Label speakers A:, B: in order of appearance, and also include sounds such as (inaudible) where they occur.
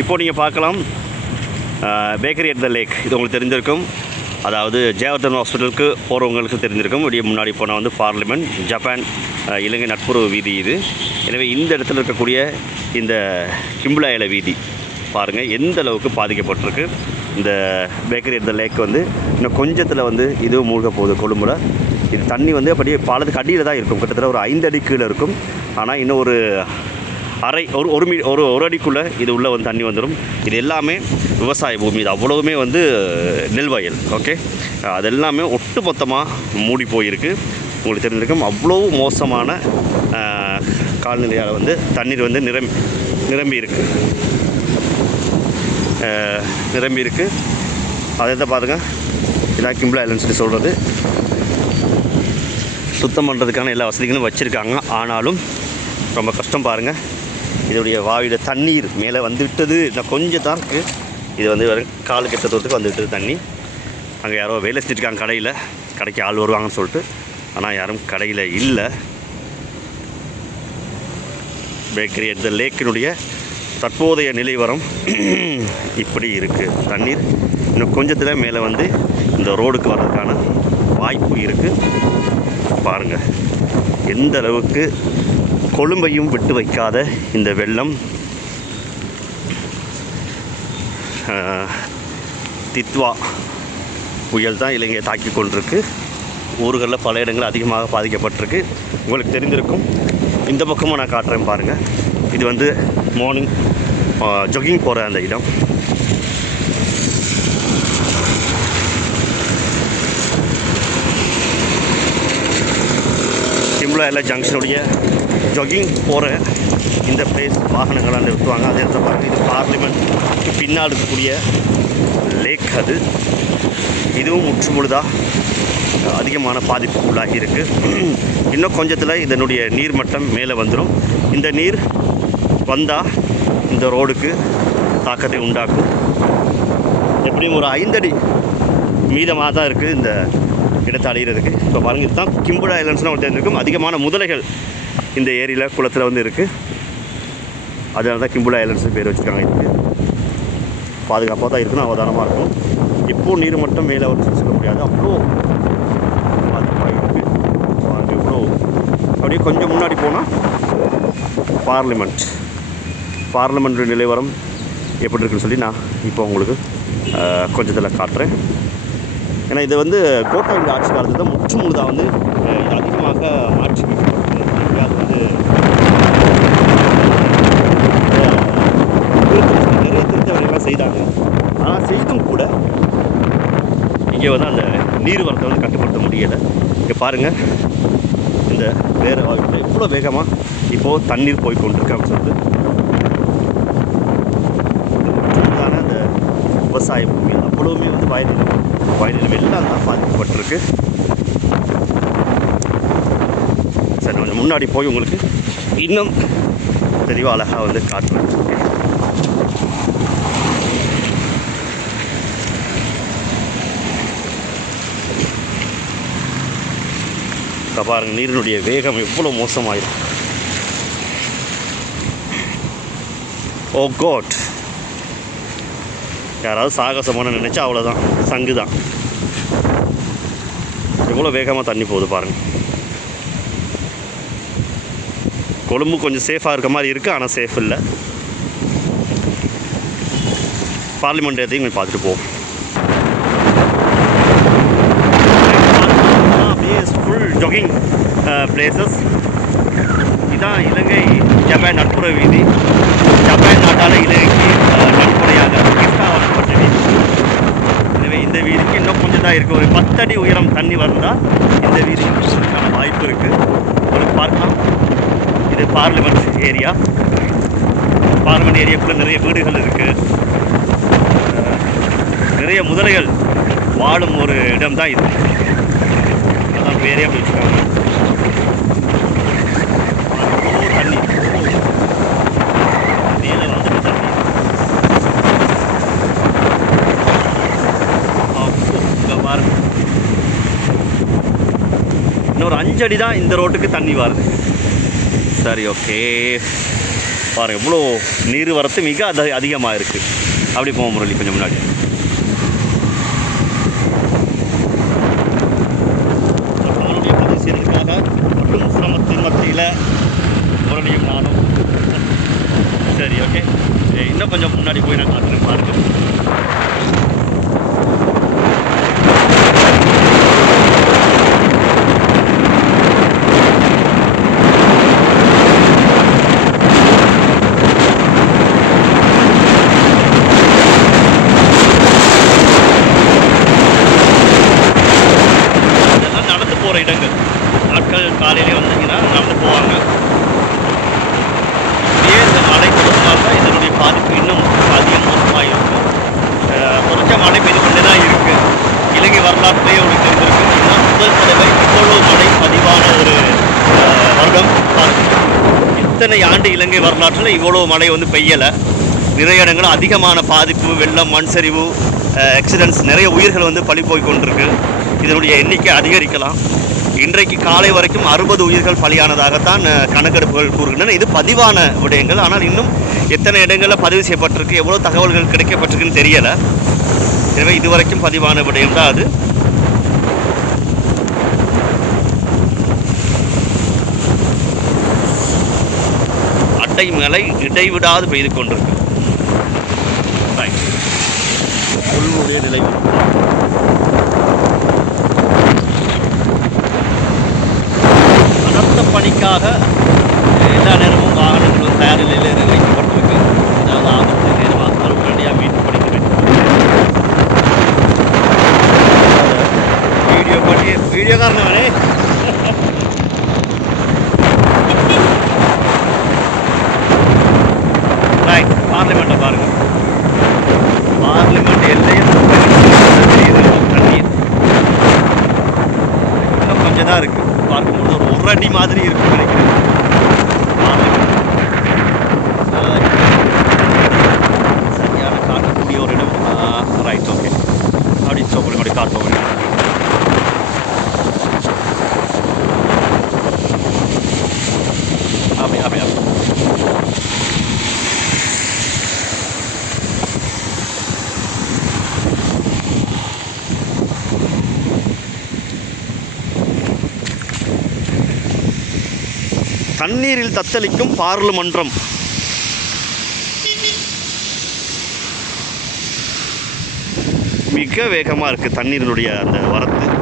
A: இப்போ நீங்கள் பார்க்கலாம் பேக்கரி அட் த லேக் இது உங்களுக்கு தெரிஞ்சிருக்கும். அதாவது ஜெயவர்தன் ஹாஸ்பிட்டலுக்கு போகிறவங்களுக்கு தெரிஞ்சிருக்கும். இப்படி முன்னாடி போனால் வந்து பார்லிமெண்ட் ஜப்பான் இலங்கை நட்புறவு வீதி இது. எனவே இந்த இடத்துல இருக்கக்கூடிய இந்த கிம்புலாயில வீதி பாருங்கள் எந்த அளவுக்கு பாதிக்கப்பட்டிருக்கு. இந்த பேக்கரி அட் த லேக் வந்து இன்னும் கொஞ்சத்தில் வந்து இதுவும் மூழ்க போகுது கொழும்புல. இது தண்ணி வந்து அப்படியே பாலத்துக்கு அடியில் தான் இருக்கும். கிட்டத்தட்ட ஒரு ஐந்து அடி கீழே இருக்கும். ஆனால் இன்னும் ஒரு அரை ஒரு ஒரு மீ ஒரு ஒரு அடிக்குள்ளே இது உள்ளே வந்து தண்ணி வந்துடும் இது எல்லாமே விவசாய பூமி இது அவ்வளவுமே வந்து நெல் வயல் ஓகே? அது எல்லாமே ஒட்டு மொத்தமாக மூடி போயிருக்கு. உங்களுக்கு தெரிஞ்சிருக்கும் அவ்வளோ மோசமான கால்நிலையால் வந்து தண்ணீர் வந்து நிரம்பி நிரம்பி இருக்கு நிரம்பி இருக்கு அதை தான் பாருங்கள் இதான் கிம்பிளா இல்லைன்னு சொல்லி சொல்கிறது சுத்தம் பண்ணுறதுக்கான எல்லா வசதிகளும் வச்சுருக்காங்க. ஆனாலும் ரொம்ப கஷ்டம் பாருங்கள் இதோடைய வாயில் தண்ணீர் மேலே வந்து விட்டது இன்னும் கொஞ்சம் தான் இருக்குது இது வந்து வெறும் கால் கெட்ட தூரத்துக்கு வந்து விட்டது தண்ணி. அங்கே யாரோ வேலை செஞ்சுருக்காங்க கடையில். கடைக்கு ஆள் வருவாங்கன்னு சொல்லிட்டு. ஆனால் யாரும் கடையில் இல்லை. பேக்கரி அட் த லேக்கினுடைய தற்போதைய நிலைவரம் (clears throat) இப்படி இருக்குது தண்ணீர் இன்னும் கொஞ்சத்தில் மேலே வந்து இந்த ரோடுக்கு வர்றதுக்கான வாய்ப்பு இருக்குது பாருங்கள் எந்த அளவுக்கு கொழும்பையும் விட்டு வைக்காத இந்த வெள்ளம். தித்வா புயல் தான் இலங்கையை தாக்கி கொண்டிருக்கு. ஊர்களில் பல இடங்கள் அதிகமாக பாதிக்கப்பட்டிருக்கு. உங்களுக்கு தெரிந்திருக்கும். இந்த பக்கமும் நான் காட்டுறேன் பாருங்கள் இது வந்து மார்னிங் ஜொகிங் போகிற அந்த இடம். சிம்லாயில் ஜங்ஷனுடைய ஜொகிங் போகிற இந்த பிளேஸ் வாகனங்களாக நிறுத்துவாங்க அதே இடத்துல பார்த்து இது பார்லிமெண்ட் பின்னால் இருக்கக்கூடிய லேக் அது. இதுவும் முற்றுமுழுதாக அதிகமான பாதிப்புக்கு உள்ளாகி இருக்குது இன்னும் கொஞ்சத்தில் இதனுடைய நீர்மட்டம் மேலே வந்துடும் இந்த நீர் வந்தால் இந்த ரோடுக்கு தாக்கத்தை உண்டாக்கும். எப்படியும் ஒரு ஐந்தடி மீதமாக தான் இருக்குது இந்த இடத்தை அடையிறதுக்கு இப்போ பாருங்கள் இதுதான் கிம்புடா ஐலண்ட்ஸ்னு ஒரு தெரிஞ்சிருக்கும் அதிகமான முதலைகள் இந்த ஏரியில் குளத்தில் வந்து இருக்குது அதனால தான் கிம்புடா ஐலண்ட்ஸ் பேர் வச்சுருக்காங்க இதுக்கு பாதுகாப்பாக தான் இருக்கணும் அவதானமாக இருக்கும் இப்போது நீர் மட்டும் மேலே வந்து சொல்ல முடியாது. அவ்வளோ பாதுகாப்பாக இருக்குது இவ்வளோ. அப்படியே கொஞ்சம் முன்னாடி போனால் பார்லிமெண்ட். பார்லிமெண்ட் நிலைவரம் எப்படி இருக்குன்னு சொல்லி நான் இப்போ உங்களுக்கு கொஞ்சத்தில் காட்டுறேன். ஏன்னா இது வந்து கோட்டாவின் ஆட்சி காலத்தில் தான் முற்று முழுதாக வந்து இது அதிகமாக ஆட்சி அது வந்து நிறைய திருத்த வேலைகள்லாம் செய்தாங்க. ஆனால் செய்தும் கூட இங்கே வந்து அந்த நீர் வரத்தை வந்து கட்டுப்படுத்த முடியலை. இங்கே பாருங்கள் இந்த வேறு இவ்வளோ வேகமாக இப்போது தண்ணீர் போய் கொண்டிருக்கு அப்படின்னு சொல்லிட்டு முற்றுமுழுதான அந்த விவசாய பூமி அவ்வளவுமே வந்து வயலில் வயலில் வெள்ளம் தான் பாதிக்கப்பட்டிருக்கு. சரி கொஞ்சம் முன்னாடி போய் உங்களுக்கு இன்னும் தெளிவாக அழகாக வந்து காட்டுறேன். இப்போ பாருங்க நீரினுடைய வேகம் எவ்வளோ மோசமாயிருக்கு. Oh ஓ கோட் யாராவது சாகசமான நினச்சா அவ்வளோதான் சங்கு தான் எவ்வளோ வேகமாக தண்ணி போகுது பாருங்கள் கொழும்பு கொஞ்சம் சேஃபாக இருக்க மாதிரி இருக்குது ஆனால் சேஃப் இல்லை. பார்லிமெண்ட் எதையும் கொஞ்சம் பார்த்துட்டு போவோம். அப்படியே ஃபுல் ஜாகிங் பிளேசஸ் இதுதான் இலங்கை ஜப்பான் நட்புற வீதி. ஜப்பான் நாட்டால் இலங்கைக்கு நட்புறையாக நன்கொடையாக வீடு. எனவே இந்த வீதிக்கு இன்னும் கொஞ்சம் தான் இருக்குது ஒரு பத்தடி உயரம் தண்ணி வந்தால் இந்த வீதிக்கான வாய்ப்பு இருக்குது உங்களுக்கு பார்க்கலாம் இது பார்லிமெண்ட் ஏரியா பார்லிமெண்ட் ஏரியாக்குள்ளே நிறைய வீடுகள் இருக்குது நிறைய முதலைகள் வாழும் ஒரு இடம் தான் இது. அதான் பேரே அப்படி வச்சுருக்காங்க அவ்வளோ தண்ணி மேலே வந்துட்டு தண்ணி அப்போ, இங்க பாருங்க இன்னொரு அஞ்சடி தான் இந்த ரோட்டுக்கு தண்ணி வருது. சரி ஓகே பாருங்கள் இவ்வளோ நீர் வரத்து மிக அது அதிகமாக இருக்குது அப்படி போவோம் முரளி கொஞ்சம் முன்னாடி. நம்மளுடைய பதிவு செய்யறதுக்காக மற்றும் சிரமத்தின் மத்தியில் முரளியும் நானும் சரி ஓகே இன்னும் கொஞ்சம் முன்னாடி போய் நான் காட்டுறேன் பாருங்கள் மழை பெய்து கொண்டே தான் இருக்குது இலங்கை வரலாற்றிலேயே உங்களுக்கு தெரிஞ்சிருக்கு முதல் தடவை இவ்வளவு மழை பதிவான ஒரு வருடம் இத்தனை ஆண்டு இலங்கை வரலாற்றில் இவ்வளவு மழை வந்து பெய்யலை. நிறைய இடங்களும் அதிகமான பாதிப்பு வெள்ளம் மண் சரிவு ஆக்சிடென்ட்ஸ் நிறைய உயிர்கள் வந்து பழி போய் கொண்டிருக்கு. இதனுடைய எண்ணிக்கை அதிகரிக்கலாம். இன்றைக்கு காலை வரைக்கும் அறுபது உயிர்கள் பலியானதாகத்தான் கணக்கெடுப்புகள் கூறுகின்றன. இது பதிவான விடயங்கள். ஆனால் இன்னும் எத்தனை இடங்களில் பதிவு செய்யப்பட்டிருக்கு எவ்வளோ தகவல்கள் கிடைக்கப்பட்டிருக்குன்னு தெரியலை. எனவே இதுவரைக்கும் பதிவான விடயம் தான் அது. அட்டை மலை இடைவிடாது பெய்து கொண்டிருக்கு. Right. நிலை அனர்த்த பணிக்காக எல்லா நேரமும் வாகனங்களும் வந்து தயார் நிலையில் பார்க்கும்போது ஒரு ஒரு அடி மாதிரி இருக்குன்னு நினைக்கிறேன். பார்லிமெண்ட் சரியான காட்டக்கூடிய ஒரு இடம். ரைட் ஓகே அப்படி சோப்படி அப்படி காட்டுவோம் அப்படி அப்படி அப்படி தண்ணீரில் தத்தளிக்கும் பார்லிமன்றம் மிக வேகமாக இருக்குது தண்ணீரினுடைய அந்த வரத்து.